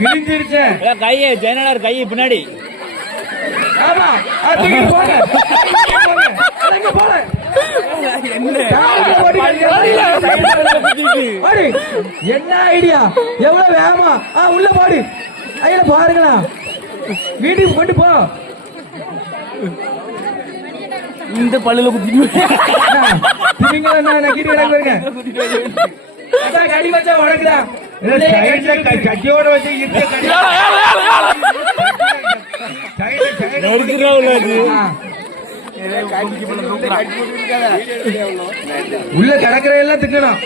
கிழிஞ்சிருச்சு கையை ஜெயநாதர் கையை பின்னாடி. ஆமா போங்க போல என்ன ஐடியா எவ்வளவு வேகமா உள்ள போடு ஐயா பாருங்களா வீட்டுக்கு கொண்டு போ இந்த பல்லுல குத்திட்டு கடி வச்சா உடக்குதா கட்டியோட வச்சு உள்ள கிடக்குற எல்லாம் திக்கணும்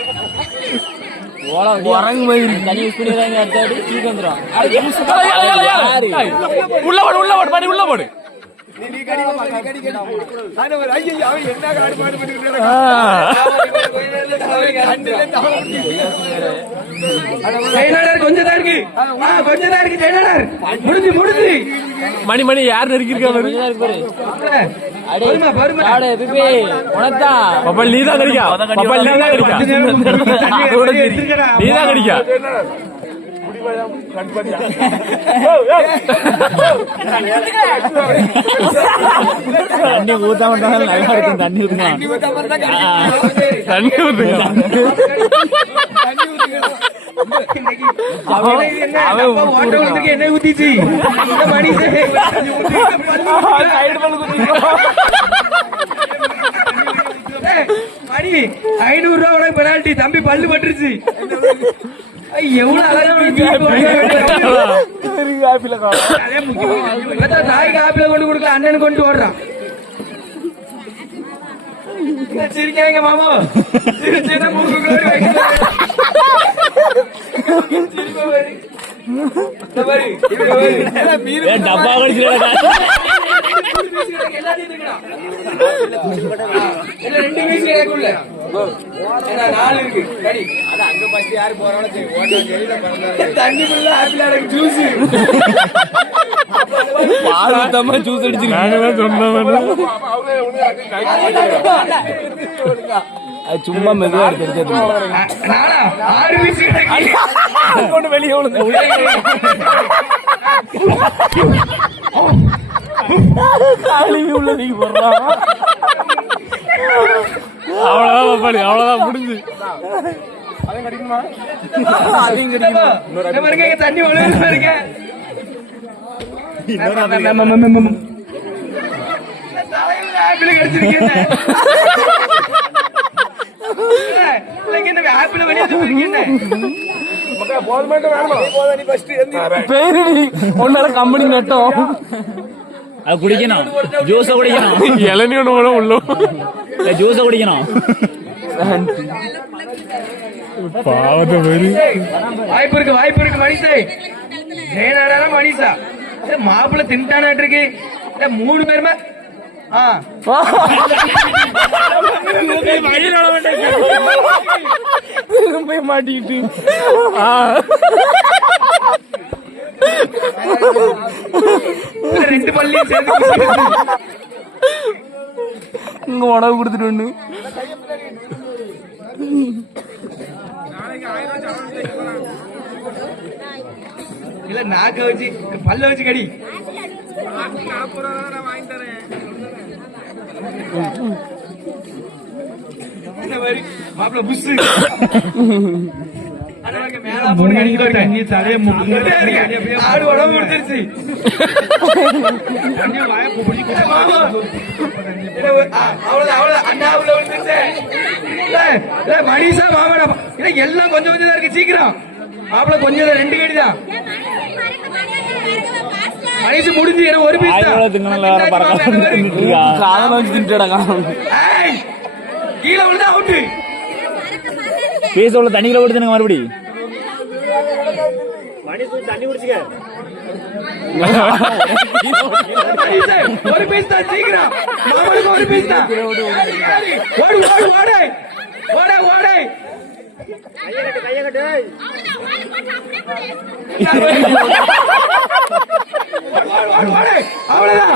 உள்ள போடு கொஞ்சம் இருக்கு முடிஞ்சு முடிஞ்சு மணி யார் நெருக்கிருக்காரு நீதான் கடிக்கா நீதான் கடிக்கா தண்ணி ஊத்த மாட்டாங்க நல்லா இருக்கும் தண்ணி ஊத்துங்க தண்ணி ஊத்துங்க என்ன ஊத்திச்சு மணி 500 ரூபா பெனால்டி தம்பி பல்லு பட்டுருச்சு எவ்வளவு தாய்க்கு ஆப்பிள கொண்டு கொடுக்கல அண்ணன் கொண்டு ஓடுறான் சிரிக்காங்க மாமா டப்பா ரெண்டு பீஸ் எனக்குள்ள நாலு இருக்கு கடி தண்ணி ஃபுல்லா ஆப்பிள் எனக்கு ஜூஸ் பாருத்தமா ஜூஸ் அடிச்சிருக்காங்க சும்மா மெதுவா எடுத்து ஆறு பீஸ் கொண்டு வெளியே உள்ள நீங்க போடுறான் அவ்வளவுதான் பாப்பாளி அவ்வளவுதான் முடிஞ்சு தண்ணி ஒழுங்கு ஆப்பிள் கிடைச்சிருக்கேன் ஆப்பிள் ஒன்னால கம்பெனி நட்டோம் அது குடிக்கணும் ஜூஸ குடிக்கணும் இளநீ ஒண்ணு உள்ள ஜூஸ குடிக்கணும் பாவத்தை வாய்ப்பு இருக்கு மணிஷா ஜெயநாடான மணிஷா மாப்பிள்ள திண்டானாட்டு இருக்கு 3 பேருமே போய் மாட்டிக்கிட்டு ரெண்டு பள்ளியும் சேர்ந்து இங்க உணவு கொடுத்துட்டு ஒண்ணு இல்ல நாக்க வச்சு பல்ல வச்சு கடி மாப்பிள்ள புஷ் ஆடு உடம்பு முடிச்சிருச்சு மணிஷா மாமனா எல்லாம் கொஞ்சம் கொஞ்சம் தான் இருக்கு சீக்கிரம் மாப்பிள்ள கொஞ்சம் 2 கடிதான் மணிஷு முடிஞ்சு ஒரு பீஸ் கீழே விழுந்தா அவுட்டு பீஸ் உள்ள தண்ணிக்குள்ள விடுதுங்க மறுபடி தண்ணி குடிச்சுக்க ஒரு பீஸ் தான் சீக்கிரம் மாமனுக்கு ஒரு பீஸ் தான் ஓடு ஓடு ஓடு ஓடு ஓடு அவ்வளவுதான்